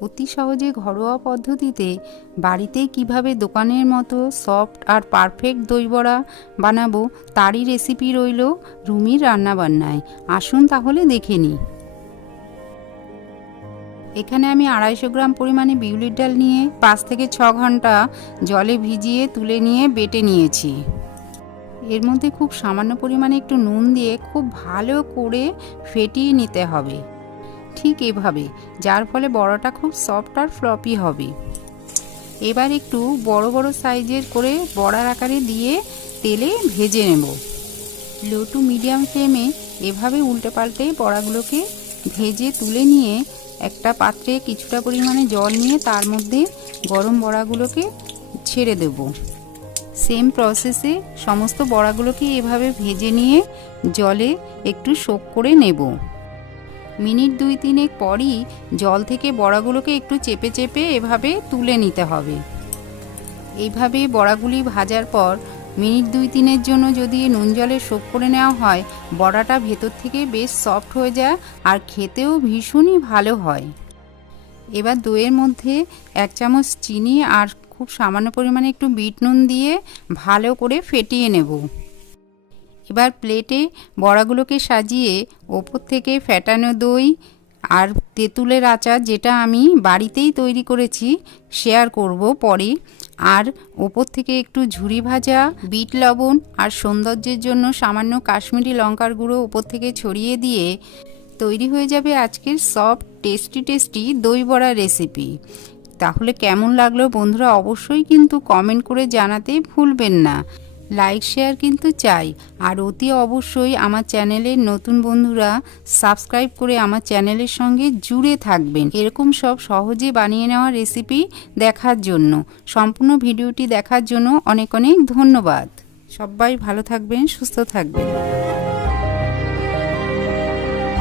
অতি সহজে ঘরোয়া পদ্ধতিতে বাড়িতে কীভাবে দোকানের মতো সফট আর পারফেক্ট দই বড়া বানাবো তারই রেসিপি রইল রুমির রান্নাবান্নায়। আসুন তাহলে দেখে নিই। এখানে আমি আড়াইশো গ্রাম পরিমাণে বিউলির ডাল নিয়ে পাঁচ থেকে ছ ঘণ্টা জলে ভিজিয়ে তুলে নিয়ে বেটে নিয়েছি। এর মধ্যে খুব সামান্য পরিমাণে একটু নুন দিয়ে খুব ভালো করে ফেটিয়ে নিতে হবে। ঠিক এভাবে, যার ফলে বড়াটা খুব সফট আর ফ্লপি হবে। এবার একটু বড় বড় সাইজের করে বড়ার আকারে দিয়ে তেলে ভেজে নেব। লো টু মিডিয়াম ফ্লেমে এভাবে উল্টে পাল্টে বড়াগুলোকে ভেজে তুলে নিয়ে একটা পাত্রে কিছুটা পরিমাণে জল নিয়ে তার মধ্যে গরম বড়াগুলোকে ছেড়ে দেব। সেম প্রসেসে সমস্ত বড়াগুলোকে এভাবে ভেজে নিয়ে জলে একটু শোক করে নেব। মিনিট দুই তিনেক পরই জল থেকে বড়াগুলোকে একটু চেপে চেপে এভাবে তুলে নিতে হবে। এইভাবে বড়াগুলি ভাজার পর মিনিট দুই তিনের জন্য যদি নুন জলে শোক করে নেওয়া হয়, বড়াটা ভেতর থেকে বেশ সফট হয়ে যায় আর খেতেও ভীষণই ভালো হয়। এবার দইয়ের মধ্যে এক চামচ চিনি আর খুব সামান্য পরিমাণে একটু বিট নুন দিয়ে ভালো করে ফেটিয়ে নেব। এবার প্লেটে বড়াগুলোকে সাজিয়ে ওপর থেকে ফ্যাটানো দই আর তেঁতুলের আচার যেটা আমি বাড়িতেই তৈরি করেছি শেয়ার করব পরে। আর ওপর থেকে একটু ঝুরি ভাজা, বিট লবণ আর সৌন্দর্যের জন্য সামান্য কাশ্মীরি লঙ্কার গুঁড়ো ওপর থেকে ছড়িয়ে দিয়ে তৈরি হয়ে যাবে আজকের সফট টেস্টি টেস্টি দই বড়া রেসিপি তাহলে কেমন লাগল বন্ধুরা অবশ্যই কিন্তু কমেন্ট করে জানাতে ভুলবেন না। লাইক শেয়ার কিন্তু চাই। আর অতি অবশ্যই আমার চ্যানেলের নতুন বন্ধুরা সাবস্ক্রাইব করে আমার চ্যানেলের সঙ্গে জুড়ে থাকবেন। এরকম সব সহজে বানিয়ে নেওয়া রেসিপি দেখার জন্য। সম্পূর্ণ ভিডিওটি দেখার জন্য অনেক অনেক ধন্যবাদ। সবাই ভালো থাকবেন, সুস্থ থাকবেন।